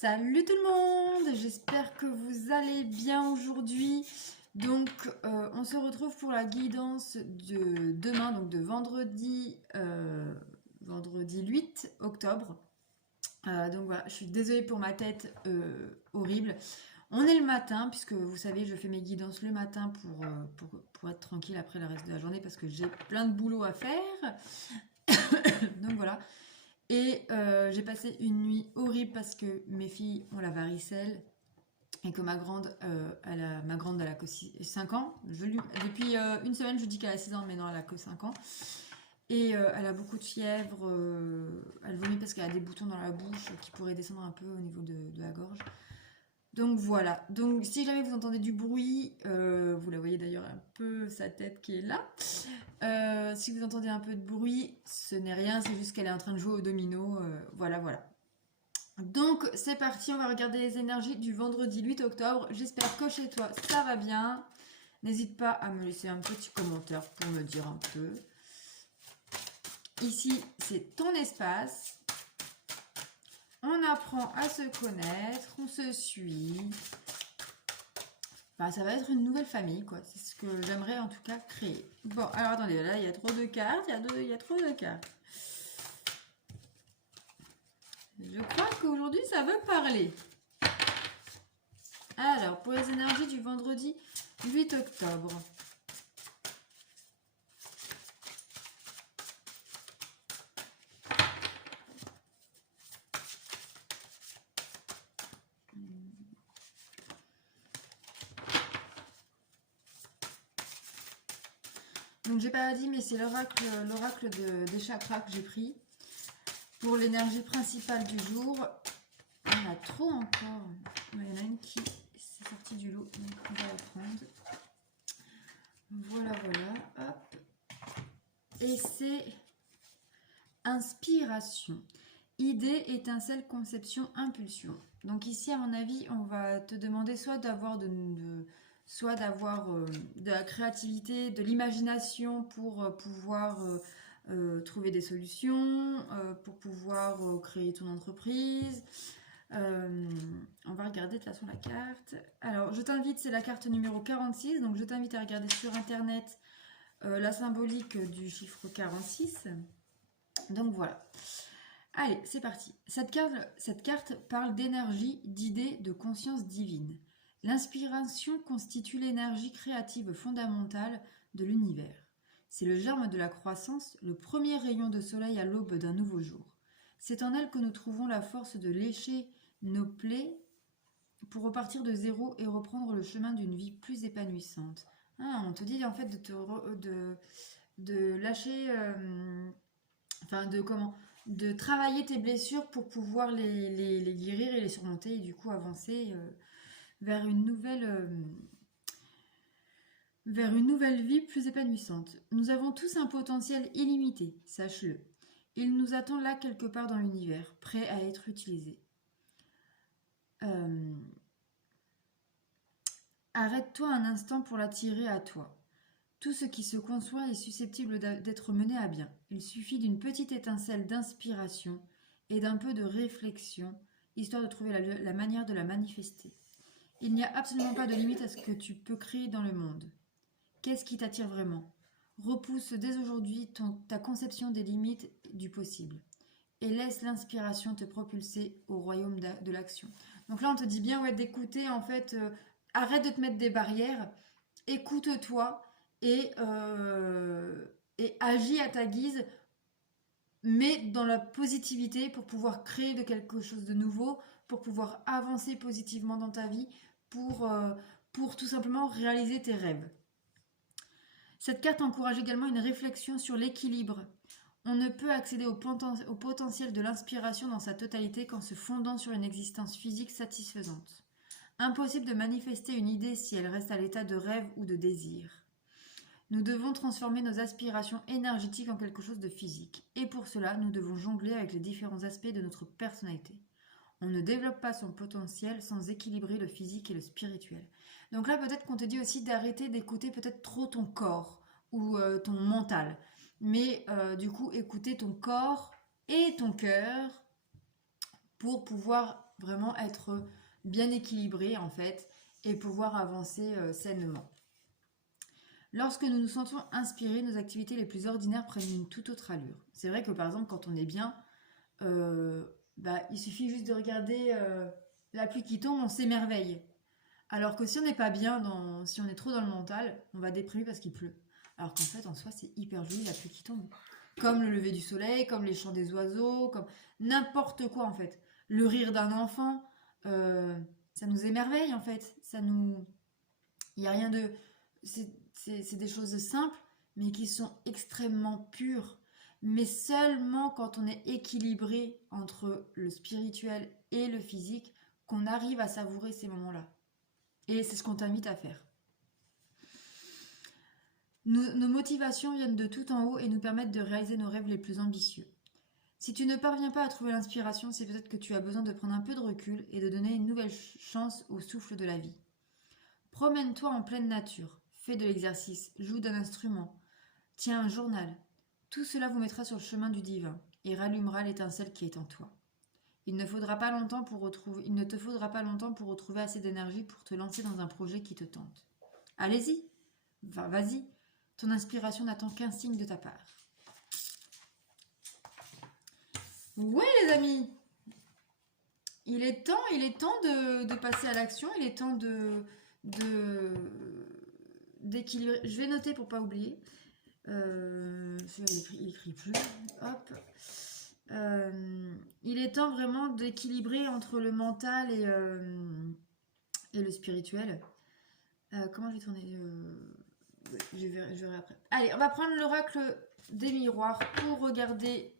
Salut tout le monde, j'espère que vous allez bien aujourd'hui. Donc on se retrouve pour la guidance de demain, donc de vendredi 8 octobre. Donc voilà, je suis désolée pour ma tête horrible. On est le matin, puisque vous savez, je fais mes guidances le matin pour être tranquille après le reste de la journée, parce que j'ai plein de boulot à faire. Donc voilà. Et j'ai passé une nuit horrible parce que mes filles ont la varicelle et que ma grande, elle a que 5 ans. Depuis une semaine, je dis qu'elle a 6 ans, mais non, elle a que 5 ans. Et elle a beaucoup de fièvre, elle vomit parce qu'elle a des boutons dans la bouche qui pourraient descendre un peu au niveau de la gorge. Donc voilà, donc si jamais vous entendez du bruit, vous la voyez d'ailleurs un peu sa tête qui est là. Si vous entendez un peu de bruit, ce n'est rien, c'est juste qu'elle est en train de jouer au domino. Voilà. Donc c'est parti, on va regarder les énergies du vendredi 8 octobre. J'espère que chez toi ça va bien. N'hésite pas à me laisser un petit commentaire pour me dire un peu. Ici, c'est ton espace. On apprend à se connaître, on se suit. Enfin, ça va être une nouvelle famille, quoi. C'est ce que j'aimerais en tout cas créer. Bon, alors attendez, là, il y a trop de cartes. Il y a trop de cartes. Je crois qu'aujourd'hui, ça veut parler. Alors, pour les énergies du vendredi 8 octobre. Donc, j'ai pas dit, mais c'est l'oracle des chakras que j'ai pris. Pour l'énergie principale du jour. Il y en a trop encore. Il y en a une qui s'est sortie du lot, donc on va la prendre. Voilà. Hop. Et c'est inspiration. Idée, étincelle, conception, impulsion. Donc ici, à mon avis, on va te demander soit d'avoir de la créativité, de l'imagination pour pouvoir trouver des solutions, pour pouvoir créer ton entreprise. On va regarder de toute façon la carte. Alors, je t'invite, c'est la carte numéro 46, donc je t'invite à regarder sur internet la symbolique du chiffre 46. Donc voilà. Allez, c'est parti. Cette carte parle d'énergie, d'idées, de conscience divine. L'inspiration constitue l'énergie créative fondamentale de l'univers. C'est le germe de la croissance, le premier rayon de soleil à l'aube d'un nouveau jour. C'est en elle que nous trouvons la force de lécher nos plaies pour repartir de zéro et reprendre le chemin d'une vie plus épanouissante. Ah, on te dit en fait de lâcher, de travailler tes blessures pour pouvoir les guérir et les surmonter et du coup avancer vers une nouvelle vie plus épanouissante. Nous avons tous un potentiel illimité, sache-le. Il nous attend là quelque part dans l'univers, prêt à être utilisé. Arrête-toi un instant pour l'attirer à toi. Tout ce qui se conçoit est susceptible d'être mené à bien. Il suffit d'une petite étincelle d'inspiration et d'un peu de réflexion, histoire de trouver la manière de la manifester. Il n'y a absolument pas de limite à ce que tu peux créer dans le monde. Qu'est-ce qui t'attire vraiment ? Repousse dès aujourd'hui ta conception des limites du possible et laisse l'inspiration te propulser au royaume de l'action. Donc là, on te dit bien d'écouter, en fait, arrête de te mettre des barrières, écoute-toi et agis à ta guise, mais dans la positivité pour pouvoir créer de quelque chose de nouveau, pour pouvoir avancer positivement dans ta vie, pour tout simplement réaliser tes rêves. Cette carte encourage également une réflexion sur l'équilibre. On ne peut accéder au potentiel de l'inspiration dans sa totalité qu'en se fondant sur une existence physique satisfaisante. Impossible de manifester une idée si elle reste à l'état de rêve ou de désir. Nous devons transformer nos aspirations énergétiques en quelque chose de physique. Et pour cela, nous devons jongler avec les différents aspects de notre personnalité. On ne développe pas son potentiel sans équilibrer le physique et le spirituel. Donc là, peut-être qu'on te dit aussi d'arrêter d'écouter peut-être trop ton corps ou ton mental. Mais du coup, écouter ton corps et ton cœur pour pouvoir Vraiment être bien équilibré en fait et pouvoir avancer sainement. Lorsque nous nous sentons inspirés, nos activités les plus ordinaires prennent une toute autre allure. C'est vrai que par exemple quand on est bien, euh, il suffit juste de regarder la pluie qui tombe, on s'émerveille. Alors que si on n'est pas bien, si on est trop dans le mental, on va déprimer parce qu'il pleut. Alors qu'en fait, en soi, c'est hyper joli la pluie qui tombe. Comme le lever du soleil, comme les chants des oiseaux, comme n'importe quoi en fait. Le rire d'un enfant, euh, ça nous émerveille en fait. Il n'y a rien de... C'est des choses simples, mais qui sont extrêmement pures. Mais seulement quand on est équilibré entre le spirituel et le physique, qu'on arrive à savourer ces moments-là. Et c'est ce qu'on t'invite à faire. Nos motivations viennent de tout en haut et nous permettent de réaliser nos rêves les plus ambitieux. Si tu ne parviens pas à trouver l'inspiration, c'est peut-être que tu as besoin de prendre un peu de recul et de donner une nouvelle chance au souffle de la vie. Promène-toi en pleine nature, fais de l'exercice, joue d'un instrument, tiens un journal. Tout cela vous mettra sur le chemin du divin et rallumera l'étincelle qui est en toi. Il ne te faudra pas longtemps pour retrouver assez d'énergie pour te lancer dans un projet qui te tente. Allez-y, vas-y, ton inspiration n'attend qu'un signe de ta part. Ouais les amis, il est temps de passer à l'action, il est temps d'équilibrer. Je vais noter pour pas oublier. Il écrit plus. Hop. Il est temps vraiment d'équilibrer entre le mental et le spirituel. Comment je vais tourner je verrai après. Allez, on va prendre l'oracle des miroirs pour regarder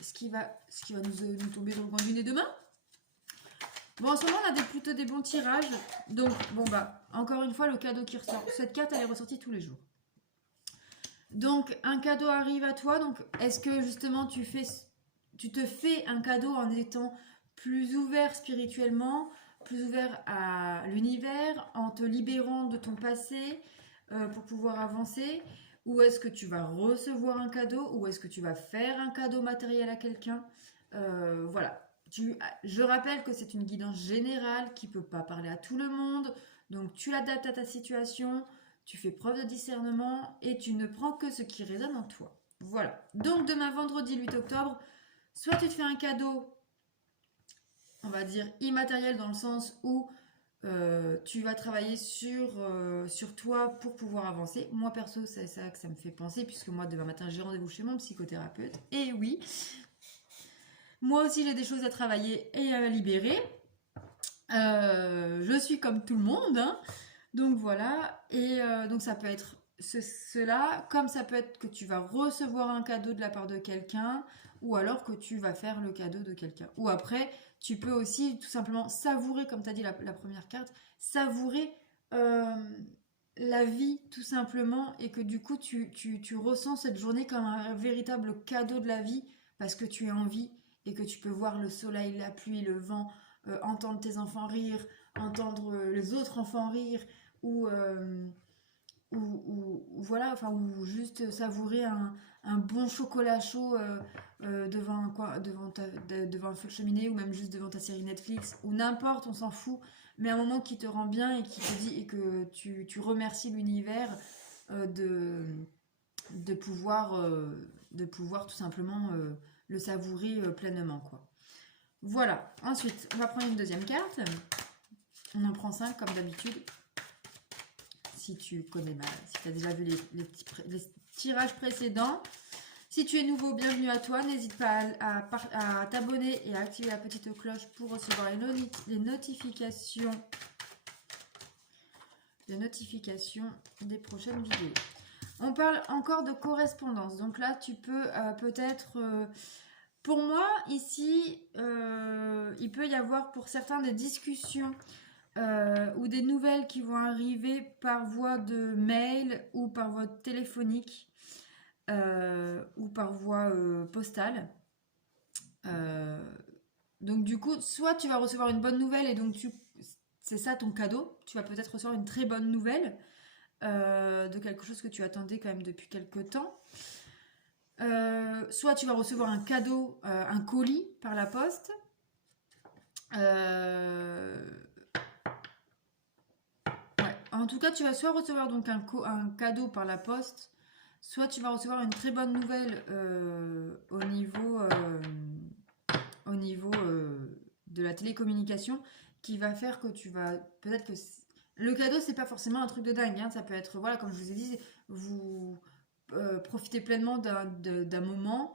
ce qui va nous tomber dans le coin du nez demain. Bon, en ce moment, on a plutôt des bons tirages. Donc, encore une fois, le cadeau qui ressort. Cette carte, elle est ressortie tous les jours. Donc, un cadeau arrive à toi. Donc, est-ce que justement, tu te fais un cadeau en étant plus ouvert spirituellement, plus ouvert à l'univers, en te libérant de ton passé pour pouvoir avancer? Ou est-ce que tu vas recevoir un cadeau? Ou est-ce que tu vas faire un cadeau matériel à quelqu'un? Voilà. Je rappelle que c'est une guidance générale qui ne peut pas parler à tout le monde. Donc, tu l'adaptes à ta situation. Tu fais preuve de discernement et tu ne prends que ce qui résonne en toi. Voilà. Donc demain vendredi 8 octobre, soit tu te fais un cadeau, on va dire immatériel dans le sens où tu vas travailler sur toi pour pouvoir avancer. Moi perso, c'est ça que ça me fait penser puisque moi demain matin j'ai rendez-vous chez mon psychothérapeute. Et oui, moi aussi j'ai des choses à travailler et à libérer. Je suis comme tout le monde, hein. Donc voilà, et donc ça peut être cela, comme ça peut être que tu vas recevoir un cadeau de la part de quelqu'un, ou alors que tu vas faire le cadeau de quelqu'un. Ou après, tu peux aussi tout simplement savourer, comme tu as dit la première carte, savourer la vie tout simplement, et que du coup tu ressens cette journée comme un véritable cadeau de la vie, parce que tu es en vie, et que tu peux voir le soleil, la pluie, le vent, entendre tes enfants rire, entendre les autres enfants rire, ou voilà, enfin, ou juste savourer un bon chocolat chaud devant un feu de cheminée, ou même juste devant ta série Netflix, ou n'importe, on s'en fout, mais un moment qui te rend bien et qui te dit, et que tu remercies l'univers de pouvoir tout simplement le savourer pleinement, quoi. Voilà. Ensuite, on va prendre une deuxième carte. On en prend 5 comme d'habitude. Si tu connais si tu as déjà vu les tirages précédents. Si tu es nouveau, bienvenue à toi. N'hésite pas à t'abonner et à activer la petite cloche pour recevoir les notifications des prochaines vidéos. On parle encore de correspondance. Donc là, tu peux peut-être... pour moi, ici, il peut y avoir pour certains des discussions ou des nouvelles qui vont arriver par voie de mail ou par voie téléphonique ou par voie postale. Donc du coup, soit tu vas recevoir une bonne nouvelle et donc c'est ça ton cadeau. Tu vas peut-être recevoir une très bonne nouvelle de quelque chose que tu attendais quand même depuis quelque temps. Soit tu vas recevoir un cadeau, un colis par la poste. Euh, ouais. En tout cas, tu vas soit recevoir donc un cadeau par la poste, soit tu vas recevoir une très bonne nouvelle au niveau de la télécommunication qui va faire que tu vas peut-être que le cadeau c'est pas forcément un truc de dingue, hein. Ça peut être voilà comme je vous ai dit, vous profitez pleinement d'un moment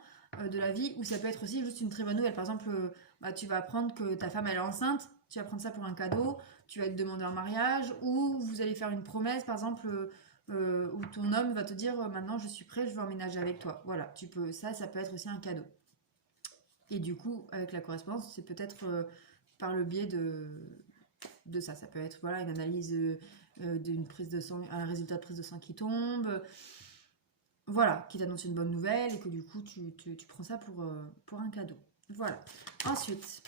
de la vie, ou ça peut être aussi juste une très bonne nouvelle. Par exemple, bah, tu vas apprendre que ta femme elle est enceinte, tu vas prendre ça pour un cadeau, tu vas te demander un mariage, ou vous allez faire une promesse par exemple, où ton homme va te dire maintenant je suis prêt, je veux emménager avec toi. Voilà, tu peux ça peut être aussi un cadeau. Et du coup, avec la correspondance, c'est peut-être par le biais de ça. Ça peut être voilà, une analyse d'une prise de sang, un résultat de prise de sang qui tombe, voilà, qui t'annonce une bonne nouvelle et que du coup, tu prends ça pour un cadeau. Voilà. Ensuite,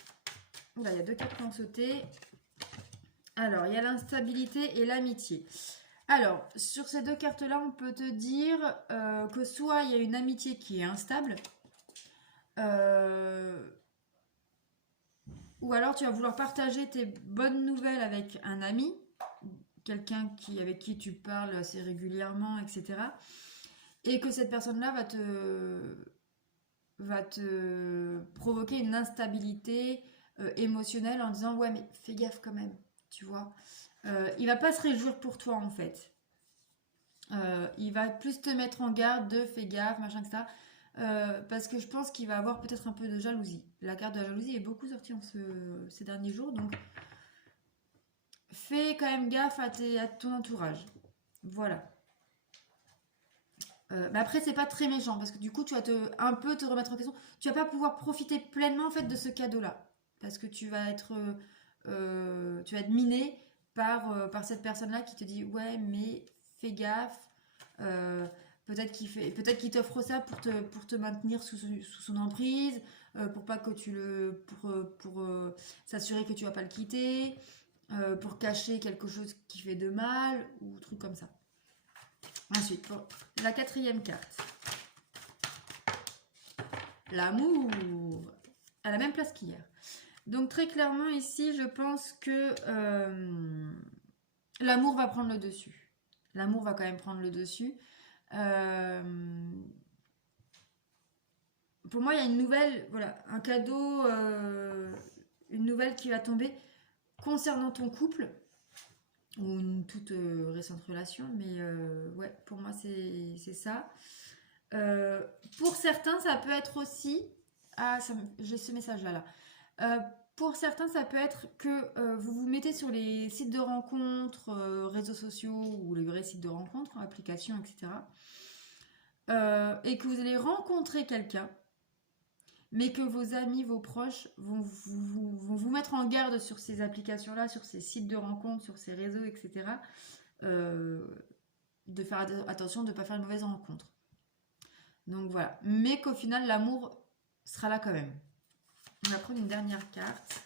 là, il y a deux cartes qui ont sauté. Alors, il y a l'instabilité et l'amitié. Alors, sur ces deux cartes-là, on peut te dire que soit il y a une amitié qui est instable, euh, ou alors tu vas vouloir partager tes bonnes nouvelles avec un ami, quelqu'un avec qui tu parles assez régulièrement, etc. Et que cette personne-là va te provoquer une instabilité émotionnelle en disant ouais mais fais gaffe quand même, tu vois. Il va pas se réjouir pour toi en fait. Il va plus te mettre en garde de fais gaffe, machin, etc. Parce que je pense qu'il va avoir peut-être un peu de jalousie. La carte de la jalousie est beaucoup sortie ces derniers jours, donc fais quand même gaffe à ton entourage. Voilà. Mais après, c'est pas très méchant parce que du coup, tu vas un peu te remettre en question. Tu vas pas pouvoir profiter pleinement en fait de ce cadeau-là parce que tu vas être miné par cette personne-là qui te dit ouais, mais fais gaffe. Euh, peut-être qu'il t'offre ça pour te maintenir sous son emprise, pour pas que pour s'assurer que tu vas pas le quitter, pour cacher quelque chose qui fait de mal ou truc comme ça. Ensuite, pour la quatrième carte, l'amour, à la même place qu'hier. Donc très clairement ici, je pense que l'amour va prendre le dessus. L'amour va quand même prendre le dessus. Euh, pour moi, il y a une nouvelle, voilà, un cadeau, une nouvelle qui va tomber concernant ton couple ou une toute récente relation. Mais ouais, pour moi, c'est ça. Euh, pour certains, ça peut être aussi. Ah, j'ai ce message-là. Là. Euh, pour certains, ça peut être que vous vous mettez sur les sites de rencontres, réseaux sociaux ou les vrais sites de rencontres, applications, etc. Et que vous allez rencontrer quelqu'un, mais que vos amis, vos proches vont vous mettre en garde sur ces applications-là, sur ces sites de rencontres, sur ces réseaux, etc. Euh, de faire attention de ne pas faire une mauvaise rencontre. Donc voilà. Mais qu'au final, l'amour sera là quand même. On va prendre une dernière carte.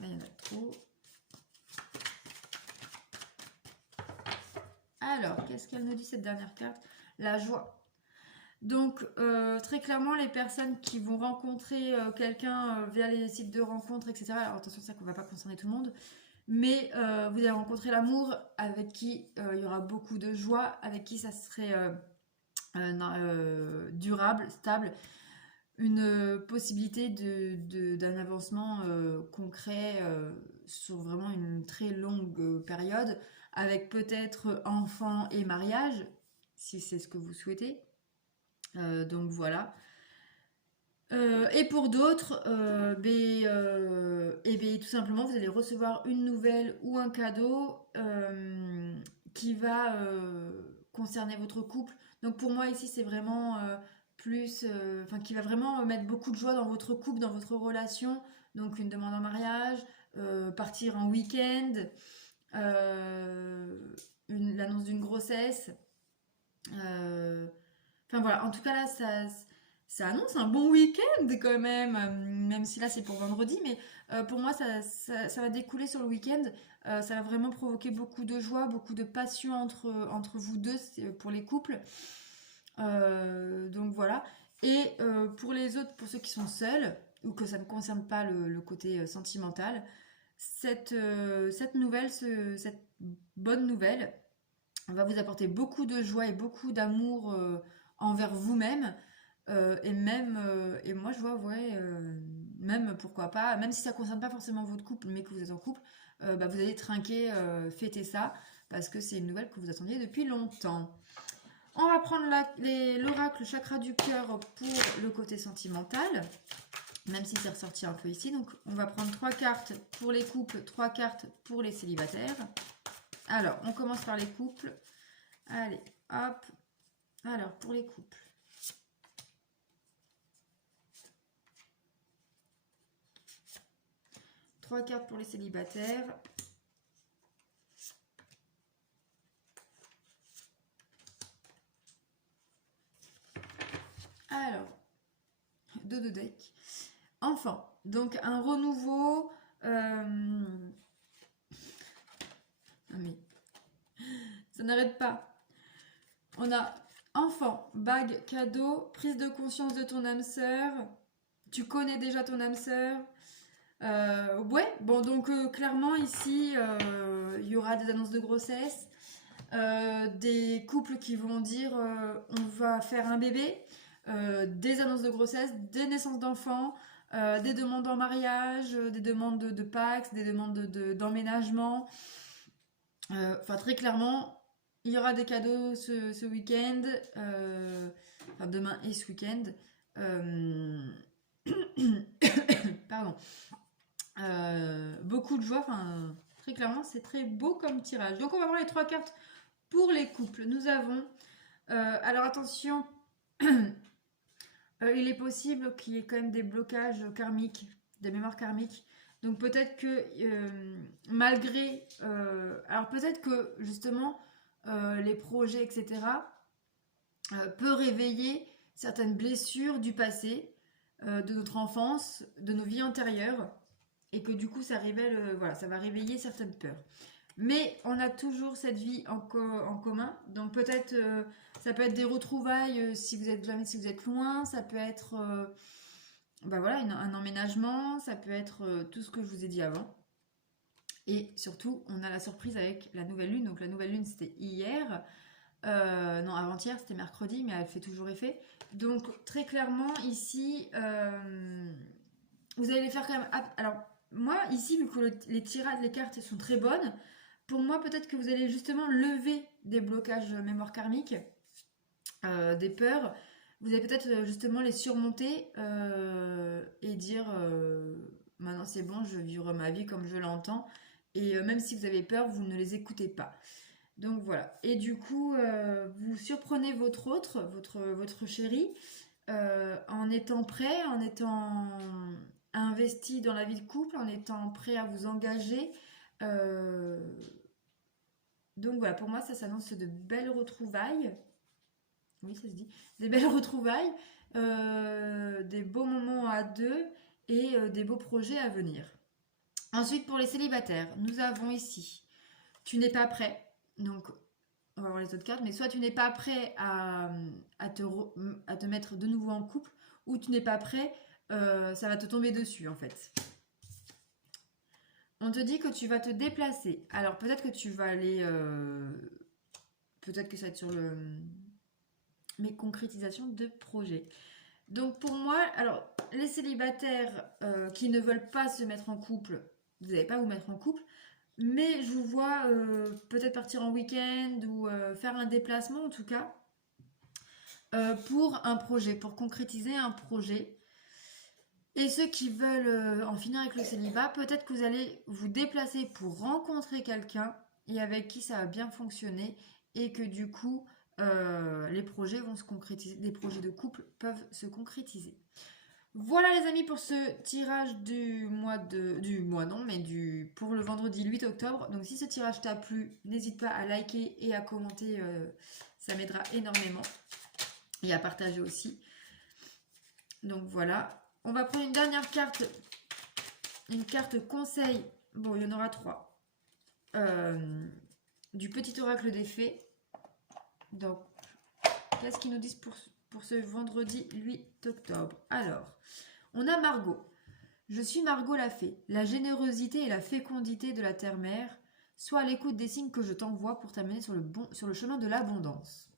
Là, il y en a trop. Alors, qu'est-ce qu'elle nous dit cette dernière carte? La joie. Donc, très clairement, les personnes qui vont rencontrer quelqu'un via les sites de rencontres, etc. Alors, attention, ça ne va pas concerner tout le monde. Mais vous allez rencontrer l'amour avec qui il y aura beaucoup de joie, avec qui ça serait durable, stable, une possibilité d'un avancement concret sur vraiment une très longue période, avec peut-être enfants et mariage, si c'est ce que vous souhaitez. Donc voilà. Et pour d'autres, tout simplement, vous allez recevoir une nouvelle ou un cadeau qui va concerner votre couple. Donc pour moi ici, c'est vraiment enfin qui va vraiment mettre beaucoup de joie dans votre couple, dans votre relation. Donc une demande en mariage, partir en week-end, l'annonce d'une grossesse. Enfin voilà, en tout cas là, ça annonce un bon week-end quand même, même si là c'est pour vendredi, mais pour moi ça va découler sur le week-end. Ça va vraiment provoquer beaucoup de joie, beaucoup de passion entre vous deux pour les couples. Donc voilà. Et pour les autres, pour ceux qui sont seuls, ou que ça ne concerne pas le côté sentimental, cette nouvelle, cette bonne nouvelle va vous apporter beaucoup de joie et beaucoup d'amour envers vous-même. Et moi je vois, ouais, même pourquoi pas, même si ça ne concerne pas forcément votre couple, mais que vous êtes en couple, bah, vous allez trinquer, fêter ça, parce que c'est une nouvelle que vous attendiez depuis longtemps. On va prendre l'oracle chakra du cœur pour le côté sentimental, même si c'est ressorti un peu ici. Donc on va prendre 3 cartes pour les couples, 3 cartes pour les célibataires. Alors, on commence par les couples. Allez, hop. Alors, pour les couples. Trois cartes pour les célibataires. Alors, deux de deck. Enfant, donc un renouveau. Mais ça n'arrête pas. On a enfant, bague, cadeau, prise de conscience de ton âme sœur. Tu connais déjà ton âme sœur. Ouais, bon, donc clairement ici, il y aura des annonces de grossesse, des couples qui vont dire on va faire un bébé, des annonces de grossesse, des naissances d'enfants, des demandes en mariage, des demandes de Pax, des demandes d'emménagement. Enfin, très clairement, il y aura des cadeaux ce week-end, enfin demain et ce week-end. Pardon. Beaucoup de joie, enfin très clairement c'est très beau comme tirage. Donc on va voir les 3 cartes pour les couples. Nous avons, alors attention, il est possible qu'il y ait quand même des blocages karmiques, des mémoires karmiques. Donc peut-être que malgré, alors peut-être que justement les projets etc. Peut réveiller certaines blessures du passé, de notre enfance, de nos vies antérieures, et que du coup ça révèle, voilà, ça va réveiller certaines peurs. Mais on a toujours cette vie en commun, donc peut-être ça peut être des retrouvailles si vous êtes loin, ça peut être bah voilà, un emménagement, ça peut être tout ce que je vous ai dit avant. Et surtout, on a la surprise avec la nouvelle lune. Donc la nouvelle lune c'était hier, non avant-hier, c'était mercredi, mais elle fait toujours effet. Donc très clairement ici, vous allez les faire quand même. Alors moi ici, vu que les tirages, les cartes sont très bonnes, pour moi peut-être que vous allez justement lever des blocages mémoire karmique, des peurs. Vous allez peut-être justement les surmonter et dire maintenant c'est bon, je vais vivre ma vie comme je l'entends. Et même si vous avez peur, vous ne les écoutez pas. Donc voilà. Et du coup, vous surprenez votre chéri, en étant prêt, en étant investi dans la vie de couple, en étant prêt à vous engager. Euh, donc voilà, pour moi, ça s'annonce de belles retrouvailles. Oui, ça se dit. Des belles retrouvailles, des beaux moments à deux et des beaux projets à venir. Ensuite, pour les célibataires, nous avons ici, tu n'es pas prêt. Donc, on va voir les autres cartes, mais soit tu n'es pas prêt à te mettre de nouveau en couple, ou tu n'es pas prêt, ça va te tomber dessus en fait. On te dit que tu vas te déplacer. Alors peut-être que tu vas aller... peut-être que ça va être sur mes concrétisations de projet. Donc pour moi, alors les célibataires qui ne veulent pas se mettre en couple, vous n'allez pas vous mettre en couple, mais je vous vois peut-être partir en week-end ou faire un déplacement en tout cas pour un projet, pour concrétiser un projet. Et ceux qui veulent en finir avec le célibat, peut-être que vous allez vous déplacer pour rencontrer quelqu'un et avec qui ça va bien fonctionner et que du coup les projets vont se concrétiser, les projets de couple peuvent se concrétiser. Voilà les amis pour ce tirage pour le vendredi 8 octobre. Donc si ce tirage t'a plu, n'hésite pas à liker et à commenter, ça m'aidera énormément. Et à partager aussi. Donc voilà. On va prendre une dernière carte. Une carte conseil. Bon, il y en aura 3. Du petit oracle des fées. Donc, qu'est-ce qu'ils nous disent pour ce vendredi 8 octobre? Alors, on a Margot. Je suis Margot la fée. La générosité et la fécondité de la terre-mère. Sois à l'écoute des signes que je t'envoie pour t'amener sur le chemin de l'abondance.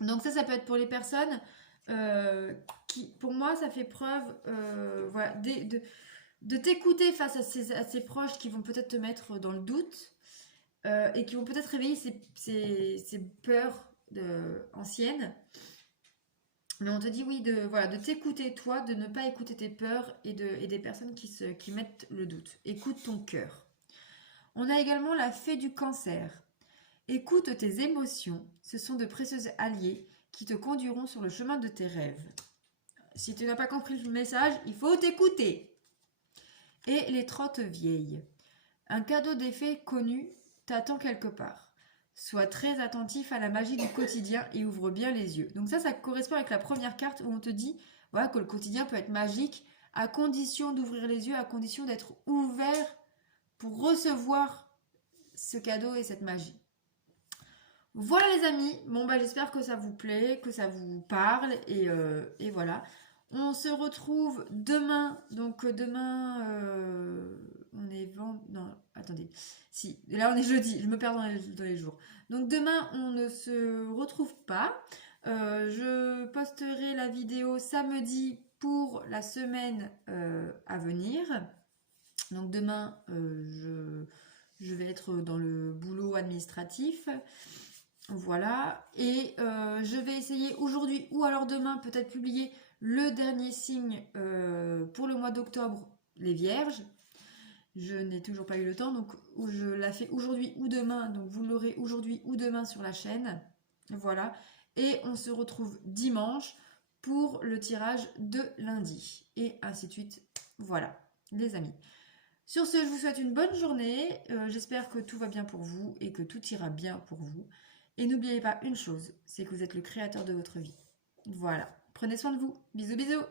Donc ça peut être pour les personnes qui, pour moi, ça fait preuve voilà, de t'écouter face à ces proches qui vont peut-être te mettre dans le doute et qui vont peut-être réveiller ces peurs anciennes. Mais on te dit oui, de t'écouter toi, de ne pas écouter tes peurs et des personnes qui mettent le doute. Écoute ton cœur. On a également la fée du cancer. Écoute tes émotions, ce sont de précieux alliés qui te conduiront sur le chemin de tes rêves. Si tu n'as pas compris le message, il faut t'écouter. Et les trottes vieilles. Un cadeau des fées connu t'attend quelque part. Sois très attentif à la magie du quotidien et ouvre bien les yeux. Donc ça correspond avec la première carte où on te dit voilà, que le quotidien peut être magique à condition d'ouvrir les yeux, à condition d'être ouvert pour recevoir ce cadeau et cette magie. Voilà les amis, bon j'espère que ça vous plaît, que ça vous parle et voilà. On se retrouve demain, donc demain on est non, attendez, si, là on est jeudi, je me perds dans les jours. Donc demain on ne se retrouve pas, je posterai la vidéo samedi pour la semaine à venir. Donc demain je vais être dans le boulot administratif. Voilà, et je vais essayer aujourd'hui ou alors demain peut-être publier le dernier signe pour le mois d'octobre, les Vierges. Je n'ai toujours pas eu le temps, donc je la fais aujourd'hui ou demain, donc vous l'aurez aujourd'hui ou demain sur la chaîne. Voilà, et on se retrouve dimanche pour le tirage de lundi, et ainsi de suite. Voilà, les amis. Sur ce, je vous souhaite une bonne journée, j'espère que tout va bien pour vous et que tout ira bien pour vous. Et n'oubliez pas une chose, c'est que vous êtes le créateur de votre vie. Voilà, prenez soin de vous. Bisous bisous.